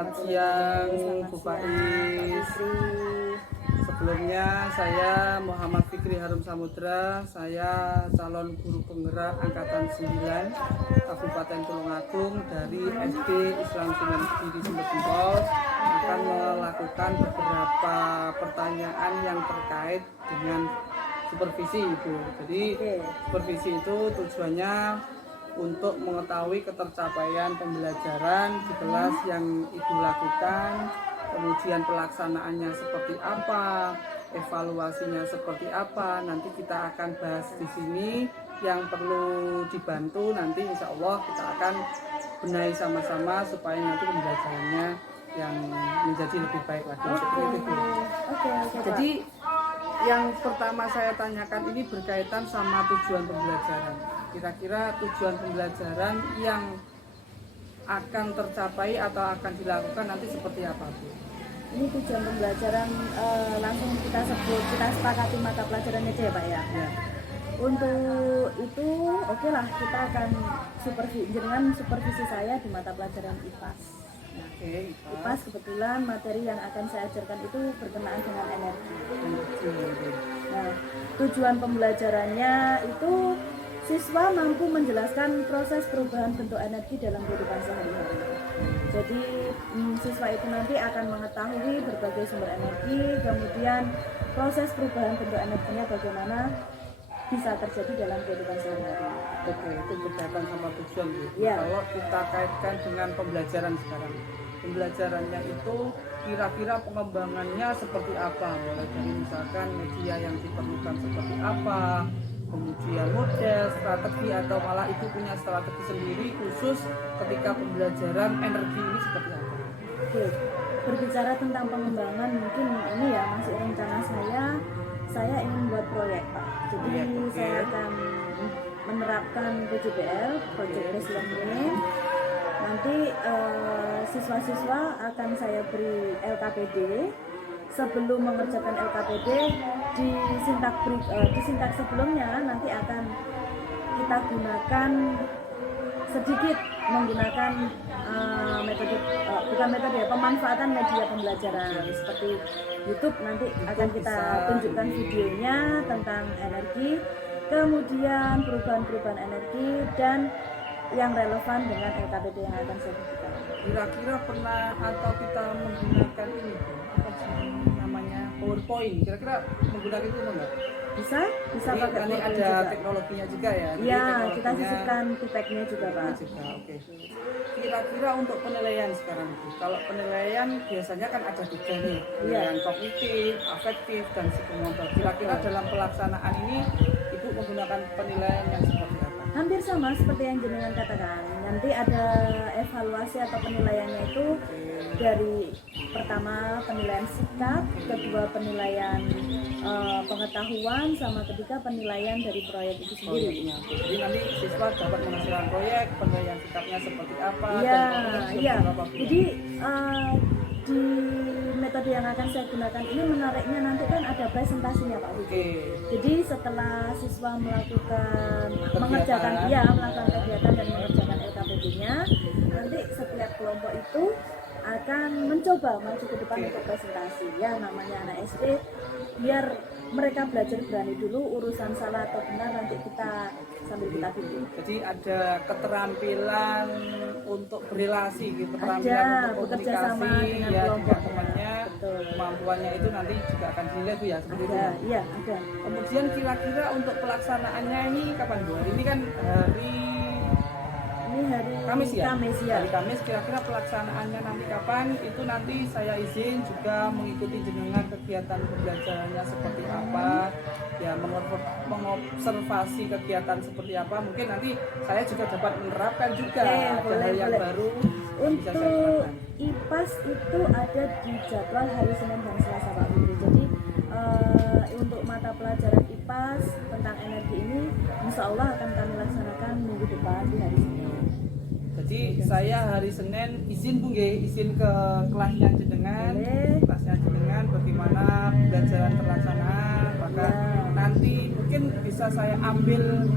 Selamat siang Bu Faiz. Sebelumnya saya Muhammad Fikri Harum Samudra, saya calon guru penggerak Angkatan 9 Kabupaten Tulungagung dari SD Islam Sunan Kediri Sumber Gempol akan melakukan beberapa pertanyaan yang terkait dengan supervisi Ibu. Jadi supervisi itu tujuannya untuk mengetahui ketercapaian pembelajaran di kelas yang Ibu lakukan, kemudian pelaksanaannya seperti apa, evaluasinya seperti apa. Nanti kita akan bahas di sini. Yang perlu dibantu nanti insya Allah kita akan benahi sama-sama supaya nanti pembelajarannya yang menjadi lebih baik lagi. Jadi yang pertama saya tanyakan ini berkaitan sama tujuan pembelajaran. Kira-kira tujuan pembelajaran yang akan tercapai atau akan dilakukan nanti seperti apa, Bu? Ini tujuan pembelajaran langsung kita sebut, kita sepakati mata pelajaran aja ya Pak ya? Ya. Untuk itu oke lah, kita akan supervisi saya di mata pelajaran IPAS. IPAS kebetulan materi yang akan saya ajarkan itu berkenaan dengan energi. Nah, tujuan pembelajarannya itu siswa mampu menjelaskan proses perubahan bentuk energi dalam kehidupan sehari-hari. Jadi siswa itu nanti akan mengetahui berbagai sumber energi, kemudian proses perubahan bentuk energinya bagaimana bisa terjadi dalam kehidupan sehari-hari. Oke, itu berkaitan sama tujuan Bu. Ya. Kalau kita kaitkan dengan pembelajaran sekarang, pembelajarannya itu kira-kira pengembangannya seperti apa? Mulai dari misalkan media yang diperlukan seperti apa, kemudian model, strategi, atau malah itu punya strategi sendiri khusus ketika pembelajaran energi ini seperti apa? Oke, berbicara tentang pengembangan mungkin ini ya masih rencana saya ingin buat proyek Pak. Jadi saya akan menerapkan PJBL, Project Based Learning. Nanti siswa-siswa akan saya beri LKPD. Sebelum mengerjakan LKPD di sintak sebelumnya nanti akan kita gunakan sedikit menggunakan pemanfaatan media pembelajaran seperti YouTube. Nanti akan kita tunjukkan videonya tentang energi, kemudian perubahan energi dan yang relevan dengan LKPD yang akan saya berikan. Kira-kira pernah atau kita menggunakan ini apa sih namanya PowerPoint? Kira-kira menggunakan itu enggak? Bisa pakai nanti ada juga. teknologinya juga ya? Iya, kita sisipkan feedbacknya juga Pak. Oke. Kira-kira untuk penilaian sekarang Bu, kalau penilaian biasanya kan ada tiga nih, penilaian kognitif, afektif, dan psikomotor. Kira-kira dalam pelaksanaan ini Ibu menggunakan penilaian yang seperti apa? Hampir sama seperti yang jenengan katakan. Nanti ada evaluasi atau penilaiannya itu dari pertama penilaian sikap, kedua penilaian pengetahuan, sama ketiga penilaian dari proyek itu sendiri. Jadi nanti siswa dapat menghasilkan proyek, penilaian sikapnya seperti apa? Iya. Jadi di metode yang akan saya gunakan ini menariknya nanti kan ada presentasinya Pak Budi. Jadi setelah siswa melakukan kegiatan dan mengerjakan LKPD-nya, nanti setiap kelompok itu akan mencoba maju ke depan untuk presentasi. Ya namanya anak SD, biar mereka belajar berani dulu, urusan salah atau benar nanti kita sambil kita bimbing. Jadi ada keterampilan untuk berrelasi gitu, keterampilan untuk bekerja sama dengan teman-temannya, kemampuannya itu nanti juga akan dilihat ya seperti itu. Iya, ada. Kemudian kira-kira untuk pelaksanaannya ini kapan Bu? Hari ini kan hari Kamis ya? Hari Kamis, kira-kira pelaksanaannya nanti kapan? Itu nanti saya izin juga mengikuti jenengan kegiatan pembelajarannya seperti apa, ya mengobservasi kegiatan seperti apa. Mungkin nanti saya juga dapat menerapkan juga hal yang baru. Untuk IPAS itu ada di jadwal hari Senin dan Selasa Pak Budi. Jadi untuk mata pelajaran IPAS tentang energi ini insya Allah akan kami laksanakan minggu depan di hari Senin. Jadi saya hari Senin izin Bu nggih, izin ke kelasnya jenengan, bagaimana pembelajaran terlaksana, maka nanti mungkin bisa saya ambil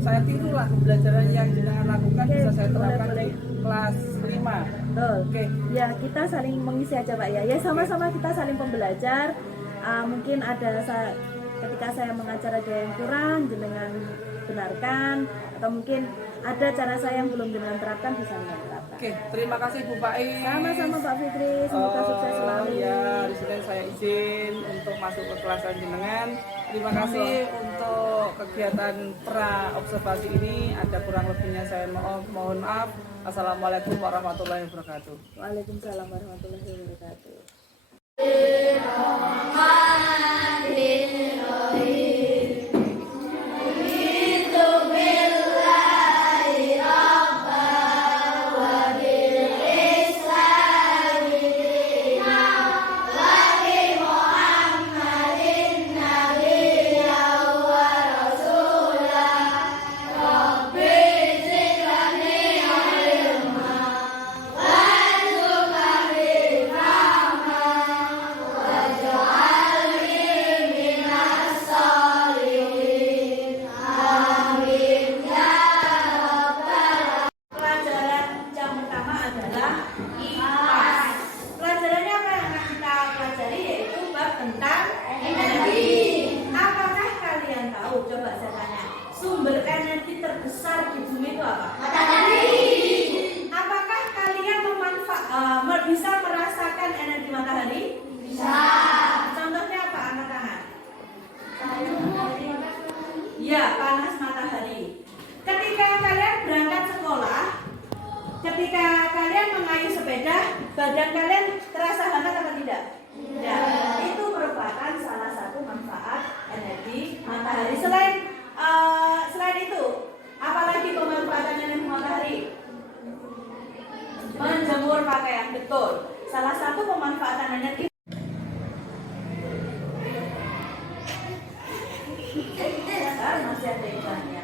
saya tirulah pembelajaran yang jenengan lakukan, bisa saya terapkan di kelas 5. Betul. Oke. Ya, kita saling mengisi aja Pak ya. Ya sama-sama kita saling pembelajar. Mungkin ketika saya mengajar ada yang kurang, jenengan benarkan, atau mungkin ada cara saya yang belum jenengan terapkan, bisa menerapkan. Oke, terima kasih Bu Faiz. Sama-sama Pak Fikri, semoga sukses selalu. Ya, di sini saya izin untuk masuk ke kelas jenengan. Terima kasih untuk kegiatan pra observasi ini. Ada kurang lebihnya saya mohon maaf. Assalamualaikum warahmatullahi wabarakatuh. Waalaikumsalam warahmatullahi wabarakatuh. Sumber energi terbesar di bumi itu apa? Matahari. Apakah kalian bisa merasakan energi matahari? Bisa. Contohnya apa? Angkat tangan. Ya, panas matahari. Ketika kalian berangkat sekolah, ketika kalian mengayuh sepeda, badan kalian terasa hangat atau tidak? Tidak. Itu merupakan salah satu manfaat energi matahari. Selain itu, apalagi pemanfaatan energi matahari? Menjemur pakaian, betul. Salah satu pemanfaatan energi. Masih ada iklannya.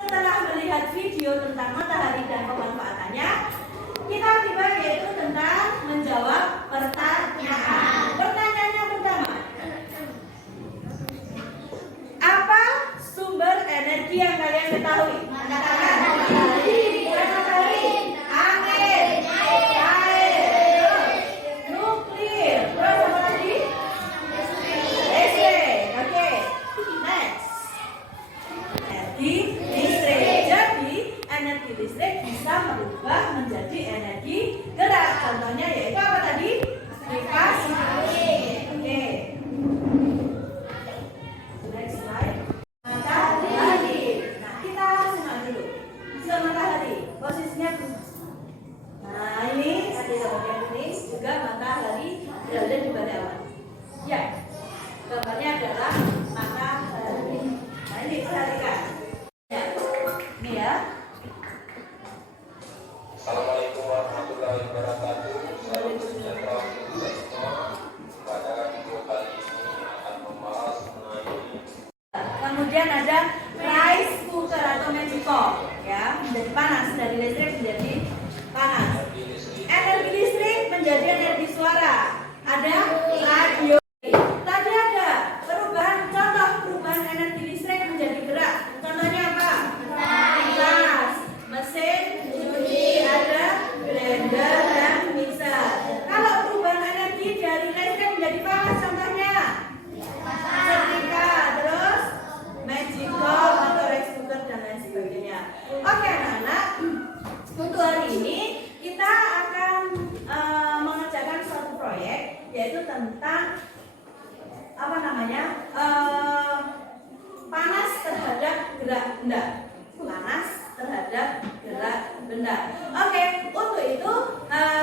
Setelah melihat video tentang matahari dan pemanfaatannya, kita tiba yaitu tentang menjawab pertanyaan. Pertanyaannya pertama, apa sumber energi yang kalian ketahui? Matahari, angin, air, nuklir, terus apa lagi? Listrik. Oke, next. Energi listrik. Jadi energi listrik bisa berubah menjadi energi gerak. Contohnya yaitu apa tadi? Kipas angin. Oke. Next slide. Matahari. Nah, kita simak dulu. Simak matahari. Posisinya nah, ini ada gambarnya kuning juga matahari berada di pada awan. Ya. Gambarnya adalah matahari. Nah, ini perhatikan. Ya. Ini ya. Assalamualaikum warahmatullahi wabarakatuh. Salam sejahtera untuk kita semua. Pada video kali ini akan membahas mengenai Kemudian ada rice cooker atau magicom, ya, menjadi panas, dari listrik menjadi panas. Energi listrik menjadi energi suara. Ada radio. Tadi ada contoh perubahan energi listrik menjadi gerak. Contohnya apa? Kipas, mesin cuci, ada blender dan mixer. Kalau perubahan energi dari listrik menjadi panas, contohnya setrika, terus magicom atau rice cooker dan lain sebagainya. Oke anak-anak, untuk hari ini kita akan mengerjakan suatu proyek yaitu tentang apa namanya panas terhadap gerak benda. Panas terhadap gerak benda. Oke, untuk itu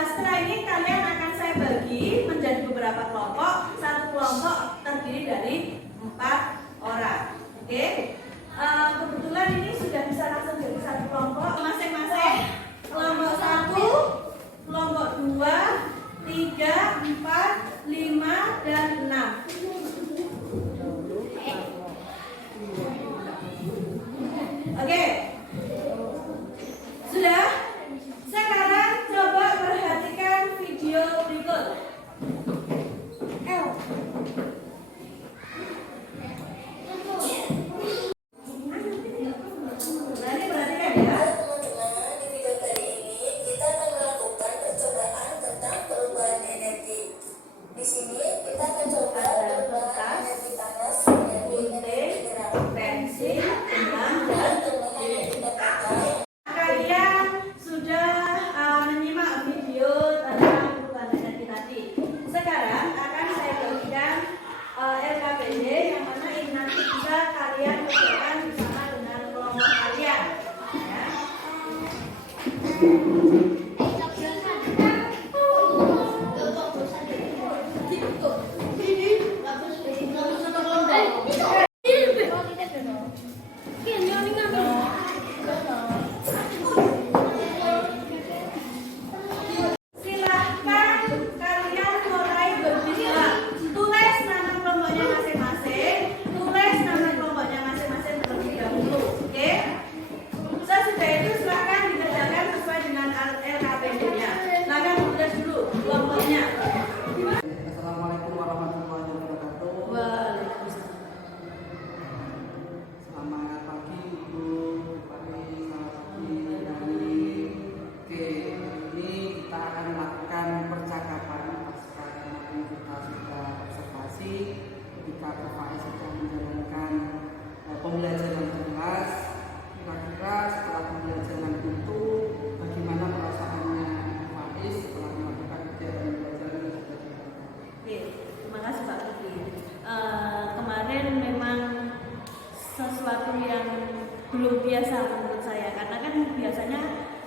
setelah ini kalian akan saya bagi menjadi beberapa kelompok. Satu kelompok terdiri dari 4 orang. Oke, kebetulan ini sudah bisa langsung jadi satu kelompok masing-masing. Kelompok 1, kelompok 2, 3, 4, 5, dan 6. Oke, sudah? Sekarang coba perhatikan video berikut. Silahkan kalian mulai berbicara. Tulis nama kelompoknya masing-masing. Tulis nama kelompoknya masing-masing terlebih dahulu. Oke? Sesudah itu silahkan dikerjakan sesuai dengan LKPD-nya. Silahkan tulis dulu kelompoknya. Assalamualaikum warahmatullahi wabarakatuh. Waalaikumsalam. Selamat pagi Ibu, Bupati, selamat pagi Dani. Oke, hari ini kita akan melakukan percakapan pasca kemarin kita sudah observasi ketika Bapak sedang menjalankan pembelajaran kelas. Kira-kira setelah pembelajaran itu bagaimana perasaannya Faiz setelah melakukan kegiatan pembelajaran yang sudah dilakukan? Oke, terima kasih Pak Fikri. Kemarin memang sesuatu yang belum biasa menurut saya, karena kan biasanya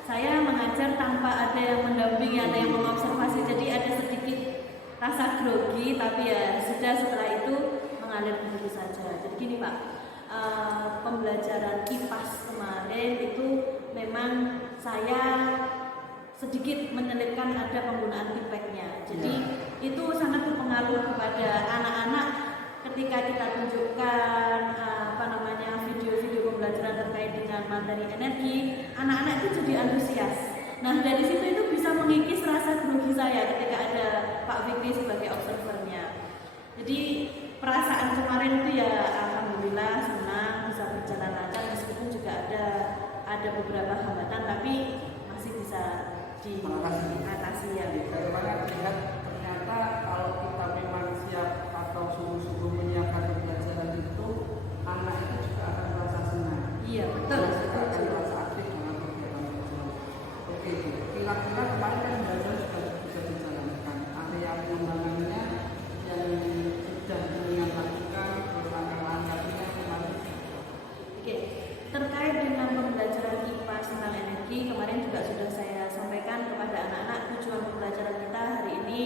saya mengajar tanpa ada yang mendampingi, ada yang mengobservasi, jadi ada sedikit rasa grogi, tapi ya sudah, setelah itu mengalir begitu saja. Jadi gini Pak, pembelajaran IPAS kemarin itu memang saya sedikit menyelipkan ada penggunaan feedbacknya. Jadi itu sangat berpengaruh kepada anak-anak ketika kita tunjukkan video-video pembelajaran terkait dengan materi energi, anak-anak itu jadi antusias. Nah dari situ itu bisa mengikis rasa grogi saya ketika ada Pak Fikri sebagai observernya. Jadi perasaan kemarin itu ya alhamdulillah senang bisa berjalan lancar, meskipun juga ada beberapa hambatan, tapi masih bisa diatasi ya. Bagaimana lihat ternyata kalau kita memang siap atau sungguh-sungguh menyiapkan pembelajaran itu, anak itu juga akan merasa senang. Iya betul. Juga akan merasa aktif dalam kegiatan belajar. Oke, kira-kira kemarin kan belajar sudah bisa dijalankan. Area pengembangannya yang sudah dengan lakukan langkah-langkahnya kemarin. Oke, terkait dengan pembelajaran IPAS tentang energi, kemarin juga sudah saya sampaikan kepada anak-anak, tujuan pembelajaran kita hari ini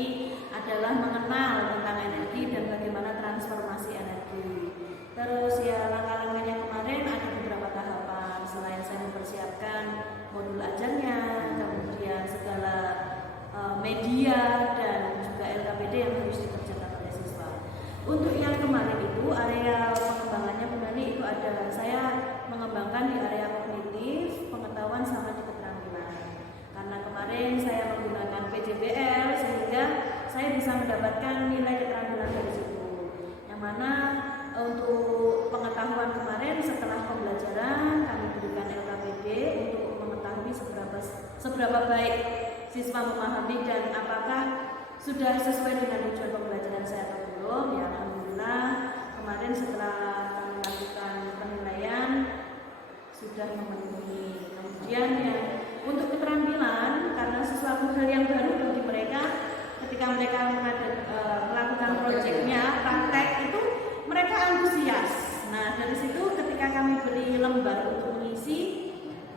adalah mengenal tentang energi dan bagaimana transformasi energi. Terus ya langkah-langkahnya kemarin ada beberapa tahapan, selain saya mempersiapkan modul ajarnya, kemudian segala media dan juga LKPD yang harus dikerjakan oleh siswa. Untuk yang kemarin itu area pengembangannya kembali itu ada, saya mengembangkan di area kognitif, pengetahuan sama di keterampilan. Karena kemarin saya menggunakan PJBL sehingga saya bisa mendapatkan nilai keterampilan dari situ. Yang mana untuk pengetahuan kemarin setelah pembelajaran kami berikan LKPD untuk mengetahui seberapa baik siswa memahami dan apakah sudah sesuai dengan tujuan pembelajaran saya atau belum. Ya alhamdulillah kemarin setelah kami melakukan penilaian sudah memenuhi. Kemudian ya untuk keterampilan, karena sesuatu hal yang baru bagi mereka ketika mereka melakukan proyeknya, praktek itu mereka antusias. Nah dari situ ketika kami beri lembar untuk mengisi,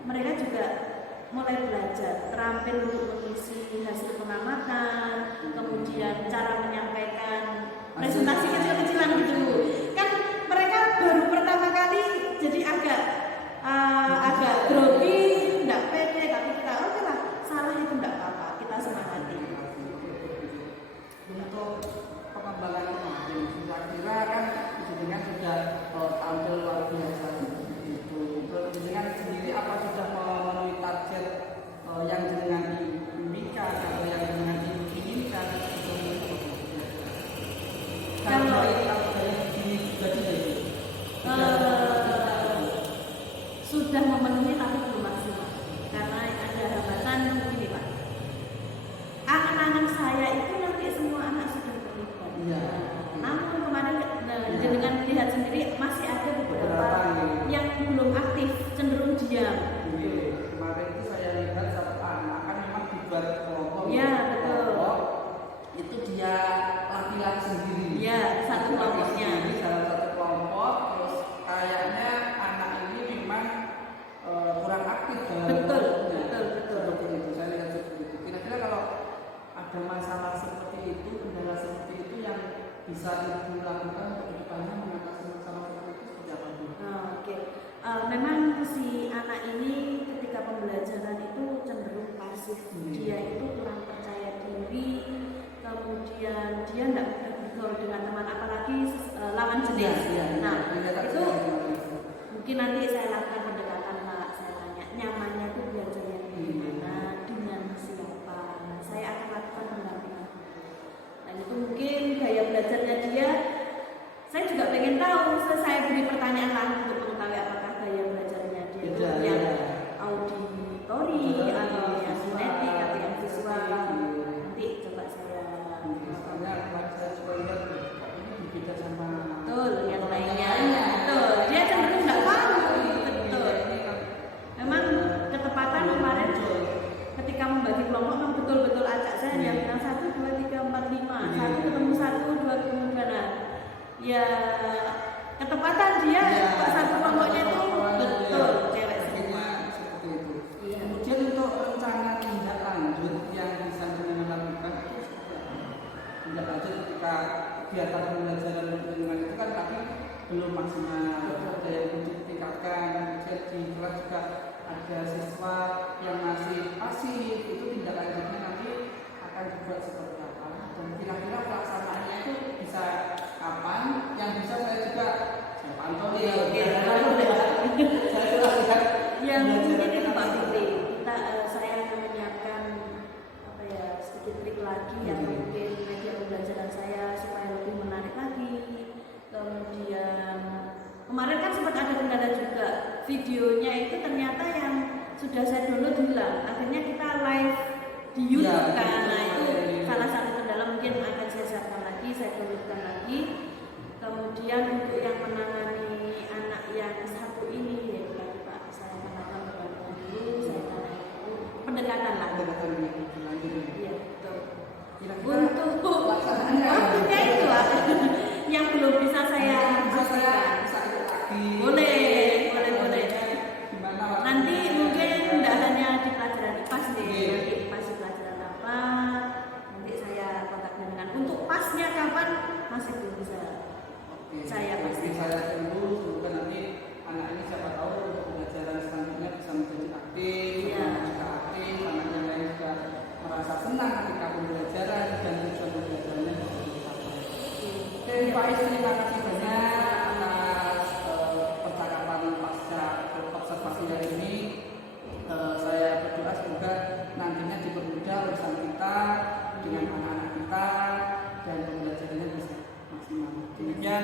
mereka juga mulai belajar terampil untuk mengisi hasil pengamatan, kemudian cara menyampaikan presentasi kecil-kecilan gitu. Kan mereka baru pertama kali jadi agak grogi, tidak pede, tapi kita oke lah, salah itu tidak apa-apa, kita semangati. Untuk pengembangan kemarin, kira-kira kan jenengan sudah tampil luar biasa seperti itu. Jenengan sendiri apa sudah memenuhi target yang jenengan impikan atau yang jenengan inginkan untuk kalau dari sini juga sudah memenuhi tapi belum maksimal karena ada hambatan begini Pak. Angan-angan saya itu nanti semua anak sudah terlibat. Iya. Namun kemarin dengan lihat sendiri masih ada beberapa yang belum aktif, cenderung diam. Kemarin itu saya lihat satu anak kan memang dibuat kelompok. Iya betul. Itu dia laki-laki sendiri. Iya satu kelompoknya. Salah satu kelompok, terus kayaknya anak ini memang apabila juga ada siswa yang masih pasif, itu tindak lanjutnya nanti akan dibuat seperti apa, dan kira-kira pelaksanaannya itu bisa kapan, yang bisa saya juga saya pantau nih. Yang mungkin itu Pak Fitri, saya akan menyiapkan sedikit trik lagi yang mungkin media pembelajaran saya supaya lebih menarik lagi. Kemudian kemarin kan sempat ada kendala juga, videonya itu ternyata yang sudah saya download hilang, akhirnya kita live di YouTube kan. Nah itu salah satu kendala, mungkin akan saya siapkan lagi, saya downloadkan lagi. Kemudian untuk yang menangani anak yang satu ini, ya lagi Pak, saya akan lakukan beberapa dulu, saya akan pendekatan lah. Iya betul. Untuk waktunya itu yang belum bisa saya pastikan. Boleh. Nanti mungkin tidak hanya di pelajaran IPAS deh, nanti IPAS di pelajaran apa, nanti saya kontak dengan. Untuk pasnya kapan masih belum bisa saya pastikan. Saya tunggu, semoga nanti anak ini siapa tahu untuk pembelajaran selanjutnya bisa menjadi aktif, anak yang lain juga merasa senang ketika pembelajaran dan tujuan pembelajarannya bisa dicapai. Dari Pak Is, terima kasih banyak atas percakapan pasca observasi hari ini. Saya berdoa semoga nantinya dipermudah urusan kita dengan anak-anak kita dan pembelajarannya bisa maksimal. Demikian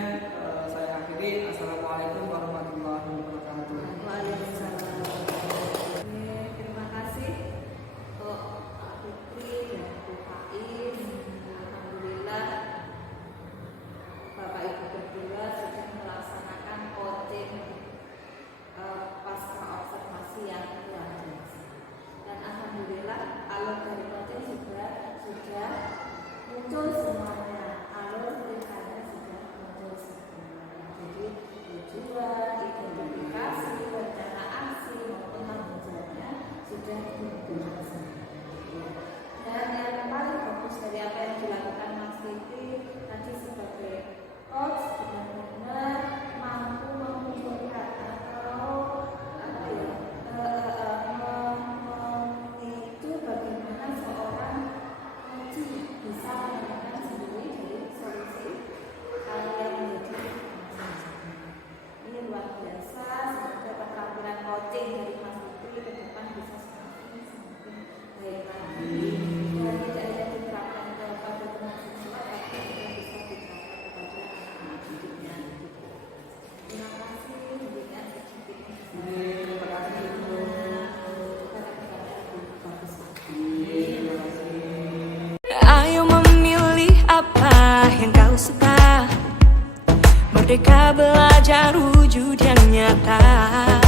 saya akhiri. Assalamualaikum warahmatullahi wabarakatuh. Waalaikumsalam. Terima kasih untuk Pak Fitri dan Bu Faiz. Alhamdulillah Bapak Ibu berdua sudah melaksanakan coaching pasca observasi yang luar biasa. Dan alhamdulillah alur dari coaching sudah muncul semuanya. Alur ceritanya sudah muncul semuanya. Jadi tujuan, identifikasi, rencana aksi maupun tanggung jawabnya sudah dibentuk semua. Dan yang paling fokus dari apa yang dilakukan Mas Fitri tadi sebagai coach benar-benar mampu memunculkan atau memicu bagaimana seorang coach bisa menemukan sendiri dari solusi hal yang menjadi ini luar biasa. Semoga keterampilan coaching dari Mas Fitri ke depan bisa semakin baik lagi dan tidak hanya diterapkan kepada mahasiswa tapi juga bisa diterapkan kepada anak didiknya. Terima kasih. Demikian sedikitnya. Terima kasih Bu. Ayo memilih apa yang kau suka, merdeka belajar wujud yang nyata.